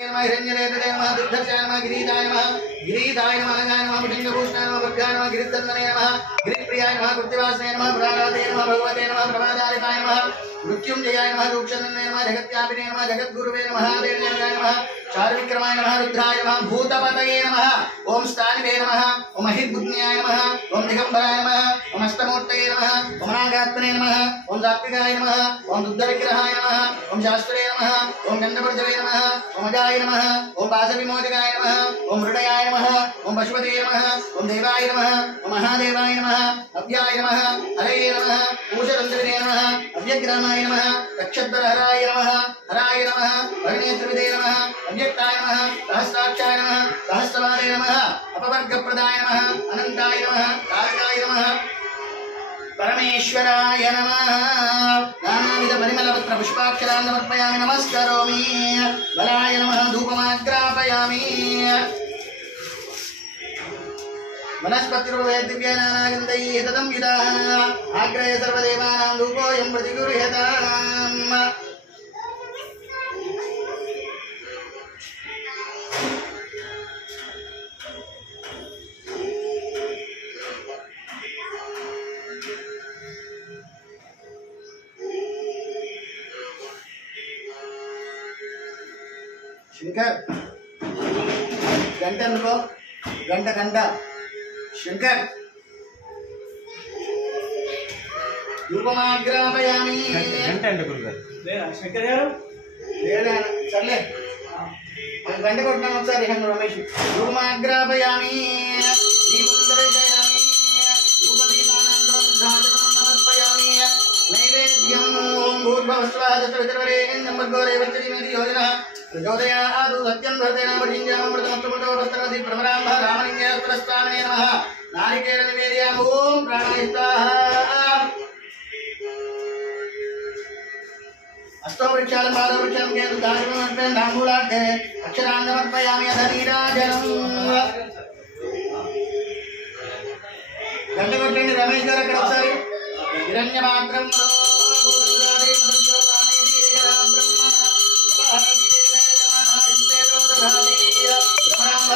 हिरण्यरेतते नमः दुग्धस्याय नमः गिरीधाय नमः गिरीधाय नमः गाय नमः पुटिङ्गभूषणाय नमः भर्गाय नमः गिरितन्दने नमः गिरिप्रियाय नमः कृत्तिवासने नमः पुराणाते नमः भगवते नमः प्रमादालिताय नमः मृत्युञ्जयाय नमः रूक्षनन्दने नमः जगत्यापिने नमः जगद्गुरुवे नमः महादेव्याय नमः चारुविक्रमाय नमः रुद्राय नमः भूतपतये नमः ओम स्थानिवे नमः ओम अहिर्बुद्ध्याय नमः ओम दिगंबराय नमः ओम अष्टमूर्तये नमः ओम नागात्मने नमः ओम सात्विकाय नमः ओम दुग्धविग्रहाय नमः ओम शास्त्रे नमः ओम गन्धवर्धवे नमः ओम अजाय नमः ओम वासविमोचकाय नमः ओम हृदयाय नमः ओम पशुपते नमः ओम देवाय नमः ओम महादेवाय नमः अव्याय नमः हरये नमः पूषदन्तविदे नमः अव्यग्रामाय नमः नक्षत्रहराय नमः हराय नमः परिणेत्रविदे नमः अव्यक्ताय नमः सहस्राक्षाय नमः सहस्रवादे नमः अपवर्गप्रदाय नमः अनन्ताय नमः कारकाय नमः परमेश्वराय नमः नानाविध परिमलपत्र पुष्पाक्षरान् समर्पयामि नमस्करोमि बलाय नमः धूपमाग्रापयामि वनस्पतिर्वैदिव्यानागन्धैः तदं विदाः आग्रहे सर्वदेवानां धूपोऽयं प्रतिगृह्यताम् शंकर गंटा नुको गंटा गंटा शंकर धूपमाग्रापयामि गंटा अंड गुरुगाరు शंकर यार लेना चले गंटा కొట్టాను ఒకసారి హంగు రమేష్ धूपमाग्रापयामि दीपंदर्शयामि धूपदीपानान्तरं धातुं समर्पयामि नैवेद्यं ओम भूर्भुवस्वः तत्सवितुर्वरेण्यं भर्गो देवश्रीमेति योजना प्रचोदयादु सत्यं भर्तेन वृञ्जामृतमस्तुमतो वस्त्रमधि प्रमराम्भ रामलिङ्गेश्वरस्वामिने नमः नारिकेलनिवेदयामि ओम प्राणाय स्वाहा अष्टोपरिक्षालं पादोपरिक्षालं केतु दाशमर्पयामि नाम्बूलार्थे अक्षरान् समर्पयामि अधनीराजनम् गंटगొట్టండి రమేష్ గారు అక్కడ ఒకసారి హిరణ్యమాత్రం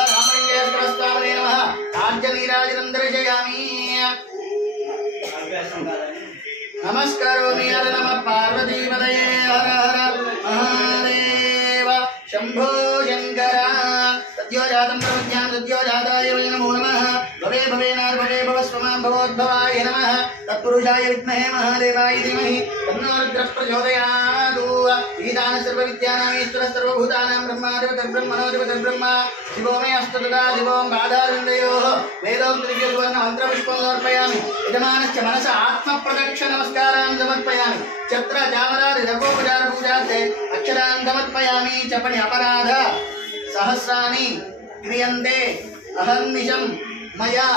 रामलिंगेश्वरस्वामिने नमः आर्जनीराजनं दर्शयामि नमस्कारोमि हर नमः पार्वतीपतये हर हर महादेव शंभो शंकर सद्योजातं प्रपद्यां सद्योजाताय वै नमो नमः भवे भवेनार् भवे भवस्वमां भवोद्भवाय नमः तत्पुरुषाय विद्महे महादेवाय धीमहि तन्नो रुद्रः प्रचोदयात् ईशान सर्वविद्यानां ईश्वरः सर्वभूतानां ब्रह्माधिपतिर्ब्रह्मणोऽधिपतिर्ब्रह्म शिवो मे अस्तुतदा शिवों बाधारविन्दयोः वेदोक्तदिव्यसुवर्णमन्त्रपुष्पं समर्पयामि यजमानस्य मनस आत्मप्रदक्षिणनमस्कारान् समर्पयामि छत्र चामरादि सर्वोपचारपूजार्थे अक्षरान् समर्पयामि चपणि अपराध सहस्राणि क्रियन्ते अहर्निशं मया